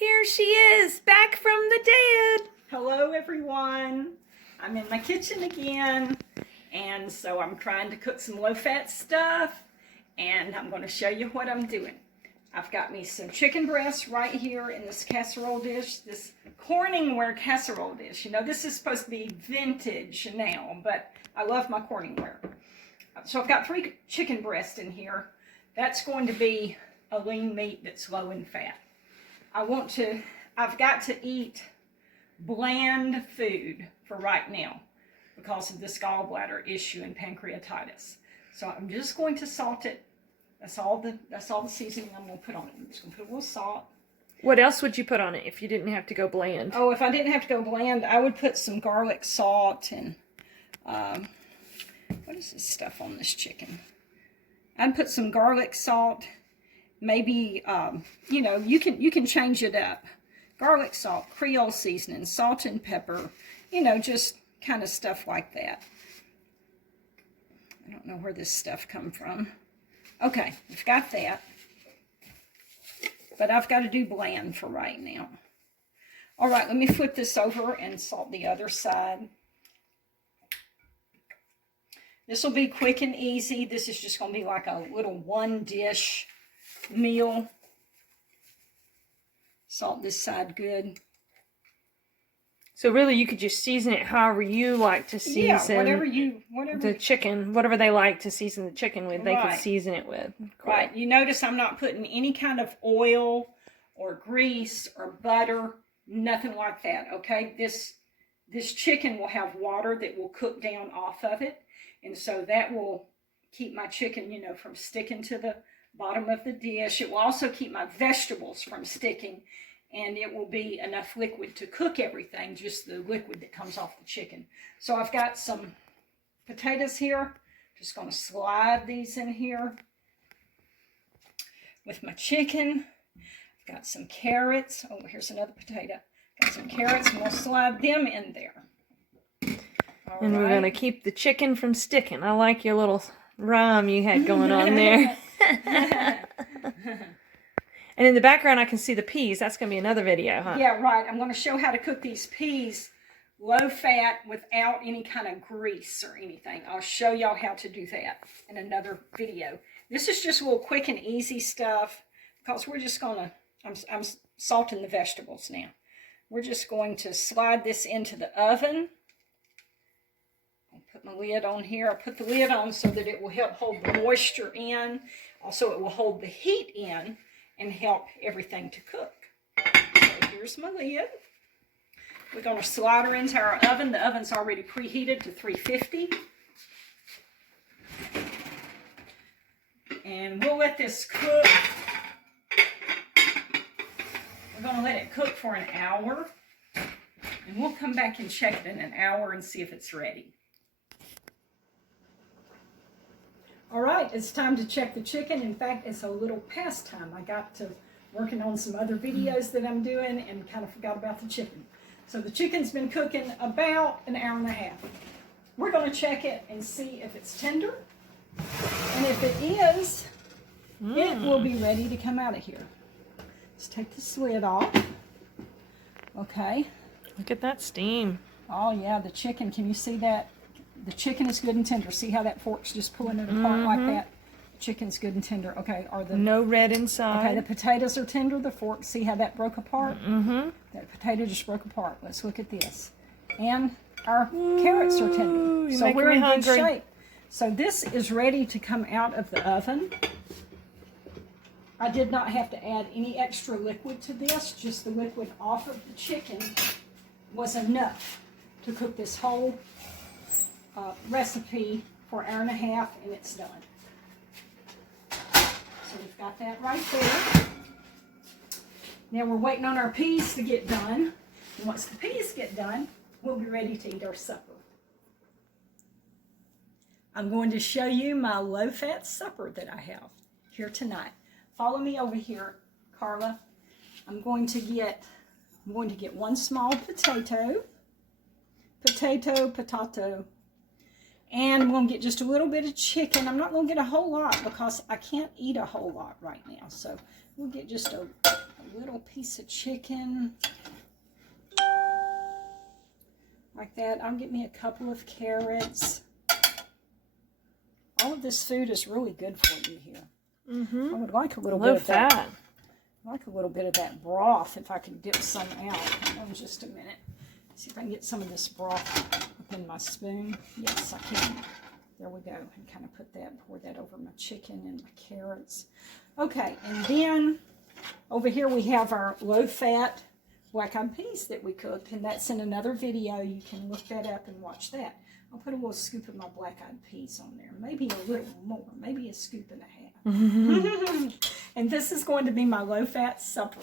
Here she is, back from the dead. Hello everyone. I'm in my kitchen again, and so I'm trying to cook some low-fat stuff, and I'm going to show you what I'm doing. I've got me some chicken breasts right here in this casserole dish, this Corningware casserole dish. You know, this is supposed to be vintage now, but I love my Corningware. So I've got 3 chicken breasts in here. That's going to be a lean meat that's low in fat. I've got to eat bland food for right now because of this gallbladder issue and pancreatitis. So I'm just going to salt it. That's all the seasoning I'm going to put on it. I'm just going to put a little salt. What else would you put on it if you didn't have to go bland? Oh, if I didn't have to go bland, I would put some garlic salt and what is this stuff on this chicken? I'd put some garlic salt. Maybe you know, you can change it up. Garlic salt, Creole seasoning, salt and pepper, you know, just kind of stuff like that. I don't know where this stuff come from. Okay, we've got that. But I've got to do bland for right now. All right, let me flip this over and salt the other side. This will be quick and easy. This is just going to be like a little one-dish meal. Salt this side good. So really, you could just season it however you like to season. Yeah, whatever the chicken, whatever they like to season the chicken with, they right. could season it with. Cool. Right. You notice I'm not putting any kind of oil or grease or butter, nothing like that. Okay, this chicken will have water that will cook down off of it, and so that will keep my chicken, you know, from sticking to the bottom of the dish. It will also keep my vegetables from sticking, and it will be enough liquid to cook everything, just the liquid that comes off the chicken. So I've got some potatoes here. Just going to slide these in here with my chicken. I've got some carrots. Oh, here's another potato. Got some carrots, and we'll slide them in there. All and right. we're going to keep the chicken from sticking. I like your little rhyme you had going on there. And in the background, I can see the peas. That's going to be another video, huh? Yeah, right. I'm going to show how to cook these peas low fat without any kind of grease or anything. I'll show y'all how to do that in another video. This is just a little quick and easy stuff because we're just going to, I'm salting the vegetables now. We're just going to slide this into the oven. I'll put my lid on here. I put the lid on so that it will help hold the moisture in. Also, it will hold the heat in and help everything to cook. So here's my lid. We're going to slide her into our oven. The oven's already preheated to 350. And we'll let this cook. We're going to let it cook for an hour. And we'll come back and check it in an hour and see if it's ready. All right, it's time to check the chicken. In fact, it's a little past time. I got to working on some other videos that I'm doing and kind of forgot about the chicken. So the chicken's been cooking about an hour and a half. We're going to check it and see if it's tender. And if it is, it will be ready to come out of here. Let's take the lid off. Okay. Look at that steam. Oh, yeah, the chicken. Can you see that? The chicken is good and tender. See how that fork's just pulling it apart like that? The chicken's good and tender. Okay, no red inside. Okay, the potatoes are tender. The fork, see how that broke apart? That potato just broke apart. Let's look at this. And our carrots are tender. So we're in good shape. So this is ready to come out of the oven. I did not have to add any extra liquid to this. Just the liquid off of the chicken was enough to cook this whole recipe for an hour and a half, and it's done. So we've got that right there. Now we're waiting on our peas to get done. And once the peas get done, we'll be ready to eat our supper. I'm going to show you my low-fat supper that I have here tonight. Follow me over here, Carla. I'm going to get 1 small potato. Potato. And I'm going to get just a little bit of chicken. I'm not going to get a whole lot because I can't eat a whole lot right now. So we'll get just a little piece of chicken. Like that. I'll get me a couple of carrots. All of this food is really good for you here. I would like a little bit of that. I'd like a little bit of that broth if I could get some out. Hold on just a minute. See if I can get some of this broth up in my spoon. Yes, I can. There we go. And kind of pour that over my chicken and my carrots. Okay, and then over here we have our low-fat black-eyed peas that we cooked, and that's in another video. You can look that up and watch that. I'll put a little scoop of my black-eyed peas on there. Maybe a little more. Maybe a scoop and a half. And this is going to be my low-fat supper.